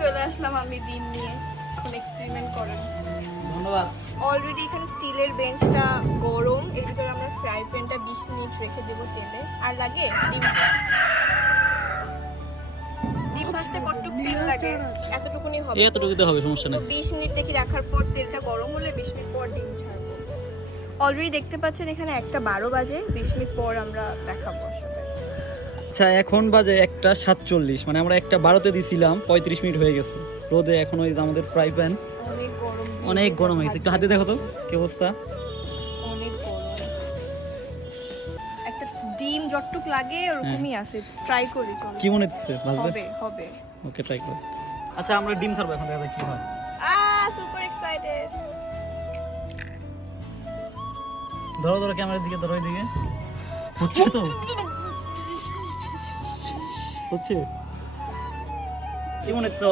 চলে আসলাম আমি ডিম নিয়ে, এখন এক্সপেরিমেন্ট করেন। ধন্যবাদ। অলরেডি এখানে স্টিলের বেঞ্চটা গরম, এর ভিতরে আমরা ফ্রাই প্যানটা 20 মিনিট রেখে দেব তেলে। আর লাগে ডিম ভাজতে কতটুকু তেল লাগে? এতটুকুনি হবে। এতটুকুতে হবে, সমস্যা তো নেই। 20 মিনিট দেখি রাখার পর তেলটা গরম হলে 20 মিনিট পর ডিম ছাড়বো। অলরেডি দেখতে পাচ্ছেন এখানে 1:12 বাজে, 20 মিনিট পর আমরা দেখাবো আসলে। আচ্ছা, এখন বাজে 1:47, মানে আমরা 1:12-তে দিছিলাম, 35 মিনিট হয়ে গেছে রোদে। এখন ওই যে আমাদের ফ্রাই প্যান অনেক গরম হয়েছে। একটু হাতে দেখো তো কি অবস্থা। অনেক গরম। একটা ডিম যতটুক লাগে ওরকমই আছে। ট্রাই করি, চলো। কি মনে হচ্ছে ভাজবে? হবে হবে। ওকে, ট্রাই করো। আচ্ছা, আমরা ডিম ছাড়বো এখন, দেখা যাক কি হয়। Super excited. ধরো ধরো, ক্যামেরার দিকে ধরো, এদিকে হচ্ছে তো, হচ্ছে। কি মনে হচ্ছে?